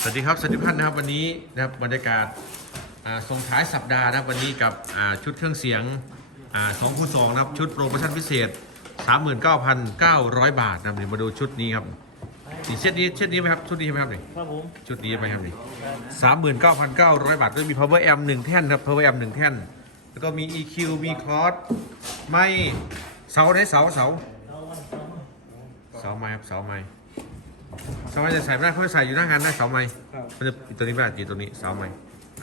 สวัสดีครับสวัสดีทุกท่านนะครับวันนี้นะครับบรรยากาศอ่าส่งท้ายสัปดาห์นะครับวันนี้กับอ่าชุดเครื่องเสียงสองคูณสองนะครับชุดโปรโมชั่นพิเศษ 39,900 บาทนะครับเดี๋ยวมาดูชุดนี้ครับนี่เช่นนี้เช่นนี้ไหมครับชุดนี้ใช่ไหมครับนี่ครับผมชุดนี้ไหมครับนี่39,900บาทก็มี power amp หนึ่งแท่นครับ power amp หนึ่งแท่น แล้วก็มี EQ มีคอร์สไม่เสาไหนเสาเสาเอาวันเอาวันเสาไม้ครับเสาไม้เสาไม้จะใส่ไม่ได้เขาจะใส่อยู่หน้างานนะเสาไม้ครับมันจะตัวนี้ไม่ได้จีตัวนี้เสาไม้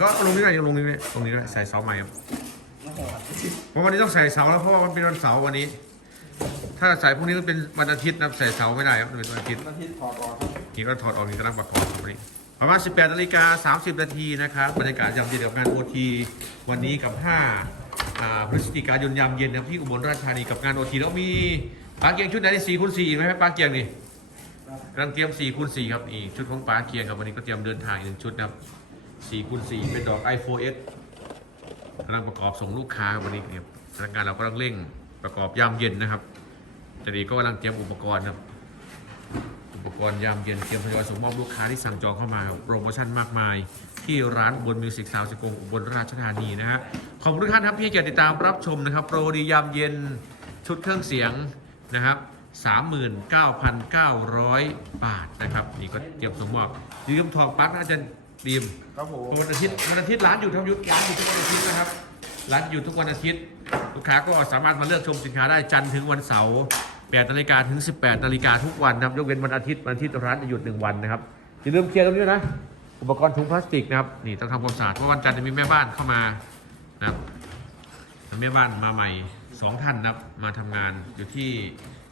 ก็ลงนี้ได้ยังลงนี้ได้ตรงนี้ได้ใส่เสาไม้ครับเพราะวันนี้ต้องใส่เสาแล้วเพราะว่ามันเป็นวันเสาร์วันนี้ ถ้าใส่พรุ่งนี้ก็เป็นวันอาทิตย์นะครับใส่เสาไม่ได้ครับมันเป็นวันอาทิตย์ อาทิตย์ถอดออกครับนี่ก็ถอดออกนี่กำลังประกอบครับวันนี้ประมาณ 18นาฬิกา30 นาทีนะครับบรรยากาศยามเย็นกับงานโอทีวันนี้กับ5อ่าพฤศจิกายนยามเย็นนะครับที่อุบลราชธานีกับงานโอทีแล้วมีปลาเกียงชุดไหนสี่คูณสี่อีกไหมครับปลาเกียงนี่ กำลังเตรียม4คูณ4ครับนี่ชุดของป้าเคียงครับวันนี้ก็เตรียมเดินทางอีกหนึ่งชุดนะครับ4คูณ4เป็นดอก i4s กำลังประกอบส่งลูกค้าครับวันนี้ครับพนักงานเรากำลังเร่งประกอบยามเย็นนะครับจะดีก็กำลังเตรียมอุปกรณ์ครับอุปกรณ์ยามเย็นเตรียมทยอยส่งมอบลูกค้าที่สั่งจองเข้ามาครับโปรโมชั่นมากมาย ที่ร้านบนมิวสิกซาวสิกงอุบลราชธานีนะฮะขอบคุณทุกท่านครับที่ให้เกียรติติดตามรับชมนะครับ โปรดียามเย็นชุดเครื่องเสียงนะครับ 39,900 บาทนะครับนี่ก็เตรียมส่งมอบยืมทองปั๊กน่าจะดีมครับผมวันอาทิตย์วันอาทิตย์ร้านอยู่ทั้งยุทธร้านอยู่ทุกวันอาทิตย์นะครับร้านอยู่ทุกวันอาทิตย์ลูกค้าก็สามารถมาเลือกชมสินค้าได้จันทร์ถึงวันเสาร์8นาฬิกาถึง 18นาฬิกาทุกวันนะครับยกเว้นวันอาทิตย์วันอาทิตย์ร้านจะหยุดหนึ่งวันนะครับอย่าลืมเคลียร์ตรงนี้นะอุปกรณ์ถุงพลาสติกนะครับนี่ต้องทำความสะอาดเพราะวันจันทร์จะมีแม่บ้านเข้ามานะครับแม่บ้านมาใหม่สองท่านนะครับมาทำงานอยู่ที่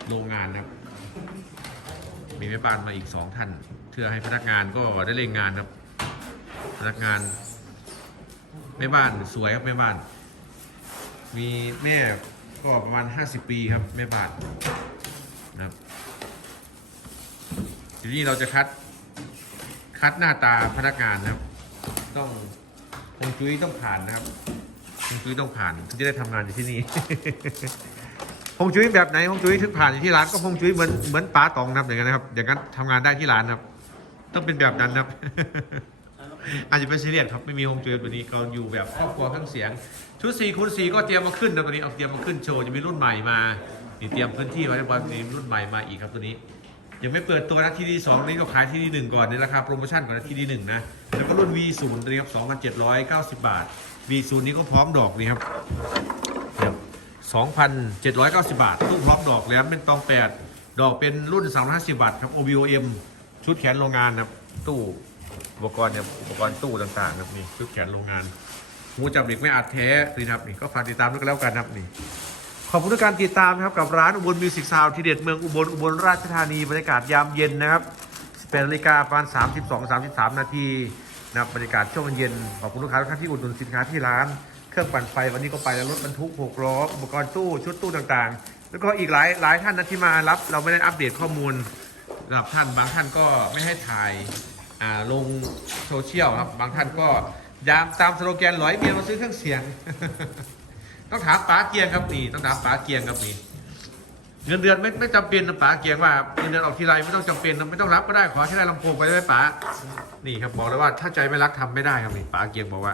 โรงงานนะครับ มีแม่บ้านมาอีกสองท่านเพื่อให้พนักงานก็ได้เร่งงานครับ พนักงานแม่บ้านสวยครับแม่บ้าน มีแม่ก็ประมาณ 50 ปีครับแม่บ้านนะครับทีนี้เราจะคัดคัดหน้าตาพนักงานนะครับ ต้องฮงจุ้ยต้องผ่านนะครับฮงจุ้ยต้องผ่านถึงจะได้ทำงานอยู่ที่นี่ ฮงจุ้ยแบบไหนฮงจุ้ยถึงผ่านอยู่ที่ร้านก็ฮงจุ้ยเหมือนเหมือนป้าตองนะครับอย่างนั้นนะครับอย่างนั้นทำงานได้ที่ร้านครับ ต้องเป็นแบบนั้นครับ อาจจะเป็นซีเรียสครับไม่มีฮงจุ้ยตัวนี้ก็อยู่แบบครอบครัวเครื่องเสียง ชุด4คูณ4ก็เตรียมมาขึ้นนะตัวนี้เอาเตรียมมาขึ้นโชว์จะมีรุ่นใหม่มานี่เตรียมพื้นที่ไว้ในบอลมีรุ่นใหม่มาอีกครับตัวนี้ยังไม่เปิดตัวนะที่ดีสองนี่ก็ขายที่ดีหนึ่งก่อนในราคาโปรโมชั่นก่อนนะที่ดีหนึ่งนะแล้วก็รุ่น V0 ตัวนี้ครับ2,790 บาท V0 นี้ก็พร้อมดอกนี่ครับ 2,790 บาทตู้พร้อมดอกแล้วเป็นตองแปดดอกเป็นรุ่น 350 บาทครับ OBOM ชุดแขนโรงงานนะครับ ตู้อุปกรณ์เนี่ยอุปกรณ์ตู้ต่างๆครับนี่ชุดแขนโรงงานหูจับเด็กไม่อาจแท้นี่ครับนี่ก็ฝากติดตามด้วยกันแล้วกันครับนี่ขอบคุณทุกการติดตามนะครับกับร้านอุบลมิวสิกซาวที่เด็ดเมืองอุบลอุบลราชธานีบรรยากาศยามเย็นนะครับ18นาฬิกาประมาณ32 33 นาทีนะครับบรรยากาศช่วงเย็นขอบคุณลูกค้าทุกท่านที่อุดหนุนสินค้าที่ร้าน เครื่องปั่นไฟวันนี้ก็ไปแล้วรถบรรทุกหกล้ออุปกรณ์ตู้ชุดตู้ต่างๆ แล้วก็อีกหลายหลายท่านนะที่มารับ เราไม่ได้อัปเดตข้อมูลสำหรับท่านบางท่านก็ไม่ให้ถ่ายอ่าลงโซเชียลครับบางท่านก็ยามตามสโลแกนหลอยเมียมาซื้อเครื่องเสียง ต้องถามป๋าเกียงครับนี่ต้องถามป๋าเกียงครับนี่เงินเดือนไม่ไม่จำเป็นนะป๋าเกียงว่าเงินเดือนออกทีไรไม่ต้องจำเป็นไม่ต้องรับก็ได้ขอแค่ได้ลำโพงไปได้ไหมป๋านี่ครับบอกเลยว่าถ้าใจไม่รักทำไม่ได้ครับนี่ป๋าเกียงบอกว่า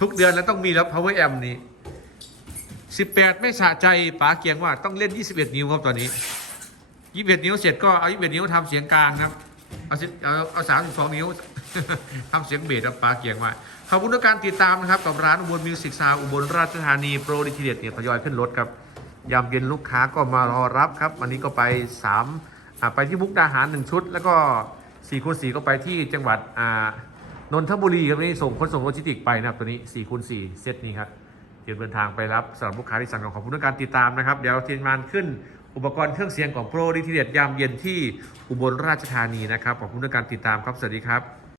ทุกเดือนแล้วต้องมีแล้ว power amp นี่18 ไม่สะใจป๋าเกียงว่าต้องเล่น 21 นิ้วครับตอนนี้ 21 นิ้วเสร็จก็เอา 21 นิ้วทำเสียงกลางครับ เอาสิเอาเอา32 นิ้วทำเสียงเบสครับป๋าเกียงว่าขอบคุณทุกการติดตามนะครับกับร้านอุบลมิวสิกซาวอุบลราชธานีโปรดิทีเด็ดเนี่ยทยอยขึ้นรถครับยามเย็นลูกค้าก็มารอรับครับวันนี้ก็ไป3ไปที่มุกดาหาร 1 ชุด แล้วก็4คูณ4ก็ไปที่จังหวัดอ่า นนทบุรีครับนี่ส่งคนส่งโลจิสติกไปนะครับตัวนี้4คูณ4เซตนี้ครับเตรียมเดินทางไปรับสำหรับลูกค้าที่สั่งของขอบคุณกการติดตามนะครับ เดี๋ยวทีมงานขึ้นอุปกรณ์เครื่องเสียงของโปรดิทีเด็ดยามเย็นที่อุบลราชธานีนะครับขอบคุณทุกการติดตามครับสวัสดีครับ